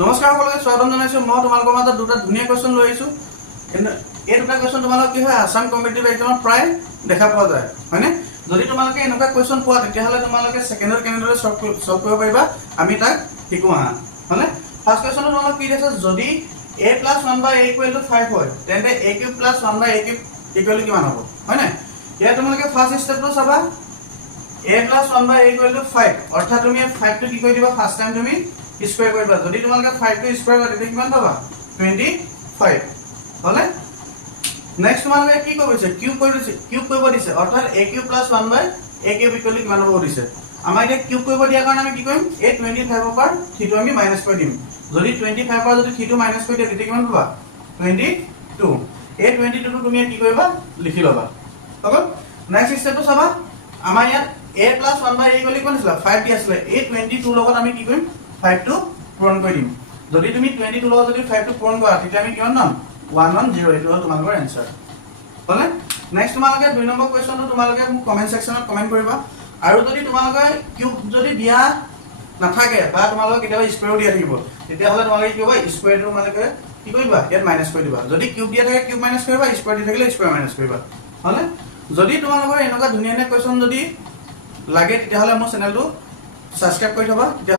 নমস্কাৰ সকলোকে স্বাগতম জনাইছো। মই তোমালোকৰ মাজত দুটা ধুনীয়া কোৱেশ্চন লৈ আহিছো। এই দুটা কোৱেশ্চন তোমালোক কি হয় আসাম কম্পিটিটিভ এক্সামত প্ৰায় দেখা পোৱা যায়, হয়নে? যদি তোমালোকে এনেকুৱা কোৱেশ্চন পোৱা তেতিয়াহ'লে তোমালোকে সেকেন্ডৰ কেনেদৰে সলভ কৰিব পাৰিবা আমি তাক শিকো আহা, হয়নে? ফাৰ্স্ট কোৱেশ্চনটো তোমালোক কি দিছে, যদি a + 1/a = 5 হয় তেন্তে a³ + 1/a³ = কিমান হ'ব, হয়নে? ইয়াত তোমালোকে ফাৰ্স্ট স্টেপটো চাবা, a + 1/a = 5 অৰ্থাৎ তুমি 5 টো কি কৰি দিবা, ফাৰ্স্ট টাইম তুমি স্কয়াৰ কৰিবা। যদি তোমালোকে 5 টো স্কয়াৰ কৰা তেতিয়া কিমান পাবা, 25, হলে? নেক্সট তোমালোকে কি কৰিছে, কিউব কৰিব দিছে অৰ্থাৎ a³ + 1/a³ = কিমান হ'ব দিছে। আমাৰ এতিয়া কিউব কৰিব দিয়াৰ কাৰণে আমি কি কৰিম, এই 25 ৰ পৰা 3 টো আমি মাইনাস কৰি দিম। যদি 25 পৰা যদি 3 টো মাইনাস কৰি দিয়া তেতিয়া কিমান পাবা, 22। এই 22 টো তুমি কি কৰিবা, লিখি লবা। হ'ব? নেক্সট স্টেপটো চাবা, আমাৰ ইয়াত a + 1/a = কিমান আছিল, 5 দি আছিল। এই 22 লগত আমি কি কৰিম, 5 টো পূৰণ কৰি দিম। যদি তুমি 22 লগত যদি 5 টো পূৰণ কৰা তেতিয়া আমি কিমান পাম, 110। এইটো হ'ল তোমালোকৰ এনসাৰ, হলে? নেক্সট তোমালোকে 2 নম্বৰ কোৱেশ্চনটো তোমালোকে মোক কমেন্ট সেকশনত কমেন্ট কৰিবা। আৰু যদি তোমালোকে কিউব যদি দিয়া নাথাকে বা তোমালোকে কেতিয়াবা স্কয়াৰ দিয়া থাকিব তেতিয়াহ'লে তোমালোকে কি কৰিবা, স্কয়াৰটো মানে কি কৰিবা, ইয়াত মাইনাস কৰি দিবা। যদি কিউব দিয়া থাকে কিউব মাইনাস কৰিবা, স্কয়াৰ দিয়া থাকিলে স্কয়াৰ মাইনাস কৰিবা, হলে? যদি তোমালোকৰ এনেকুৱা ধুনীয়া ধুনীয়া কোৱেশ্চন যদি লাগে তেতিয়াহ'লে মোৰ চেনেলটো সাবস্ক্ৰাইব কৰি থবা।